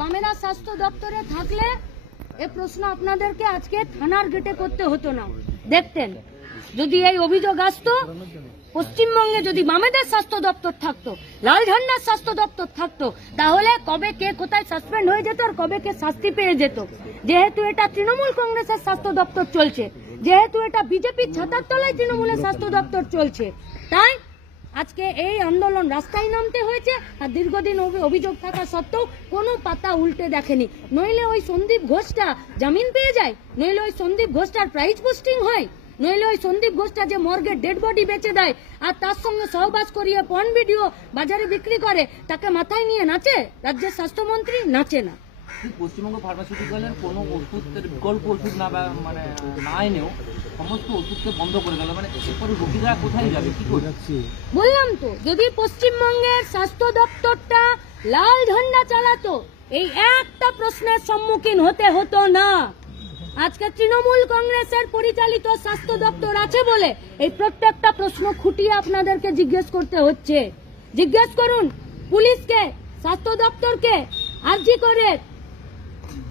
বামেরা স্বাস্থ্য দপ্তরে থাকলে এই প্রশ্ন আপনাদেরকে আজকে থানার গেটে করতে হতো না। দেখতেন যদি এই অভিযোগ আসতো, পশ্চিমবঙ্গে যদি বামেদের স্বাস্থ্য দপ্তর থাকতো, লাল ঝান্ডার স্বাস্থ্য দপ্তর থাকতো, তাহলে কবে কে কোথায় সাসপেন্ড হয়ে যেত আর কবে কে শাস্তি পেয়ে যেত। যেহেতু এটা তৃণমূল কংগ্রেসের স্বাস্থ্য দপ্তর চলছে, যেহেতু এটা বিজেপির ছাতার তলায় তৃণমূলের স্বাস্থ্য দপ্তর চলছে, তাই আজকে এই আন্দোলন রাস্তায় নামতে হয়েছে। আর দীর্ঘদিন অভিযোগ থাকা সত্ত্বেও কোনো পাতা উল্টে দেখেনি। নইলে ওই সন্দীপ ঘোষটা জামিন পেয়ে যায়, নইলে ওই সন্দীপ ঘোষটার প্রাইজ পোস্টিং হয়, নইলে ওই সন্দীপ ঘোষটা যে মর্গে ডেড বডি বেচে দেয় আর তার সঙ্গে সহবাস করিয়ে পর্ন ভিডিও বাজারে বিক্রি করে, তাকে মাথায় নিয়ে নাচে রাজ্যের স্বাস্থ্যমন্ত্রী? নাচে না। পশ্চিমবঙ্গ ফার্মাসিউটিক্যালের কোনো ওষুধের বিকল্প ওষুধ না মানে না এনেও সমস্ত ওষুধকে বন্ধ করে গেল, মানে এরপরে রোগীরা কোথায় যাবে, কি করে? বললাম তো, যদি পশ্চিমবঙ্গের স্বাস্থ্য দপ্তরটা লাল ঝান্ডা চালাতো, এই একটা প্রশ্নের সম্মুখীন হতে হতো না। আজকে তৃণমূল কংগ্রেসের পরিচালিত স্বাস্থ্য দপ্তর আছে বলে এই প্রত্যেকটা প্রশ্ন খুঁটিয়ে আপনাদেরকে জিজ্ঞেস করতে হচ্ছে। জিজ্ঞেস করুন পুলিশকে, স্বাস্থ্য দপ্তরকে, আরজি করে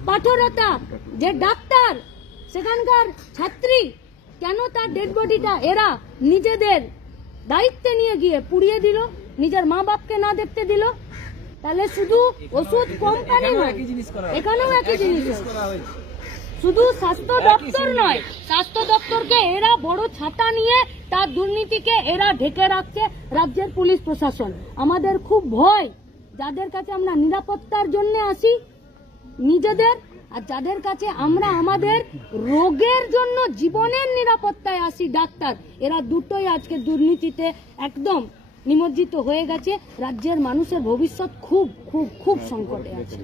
পাথরতা যে ডাক্তার, সেখানকার ছাত্রী, কেন তার ডেড বডিটা এরা নিজেদের দায়িত্বে নিয়ে গিয়ে পুড়িয়ে দিল, নিজের মা বাপকে না দেখতে দিল? তাহলে শুধু ওষুধ কোম্পানি নয়, এখানেও একই জিনিস। শুধু স্বাস্থ্য দপ্তর নয়, স্বাস্থ্য দপ্তরকে এরা বড় ছাতা নিয়ে তার দুর্নীতিকে এরা ঢেকে রাখছে রাজ্যের পুলিশ প্রশাসন। আমাদের খুব ভয়, যাদের কাছে আমরা নিরাপত্তার জন্য আসি নিজেদের, আর যাদের কাছে আমরা আমাদের রোগের জন্য জীবনের নিরাপত্তায় আসি ডাক্তার, এরা দুটোই আজকে দুর্নীতিতে একদম নিমজ্জিত হয়ে গেছে। রাজ্যের মানুষের ভবিষ্যৎ খুব খুব খুব সংকটে আছে।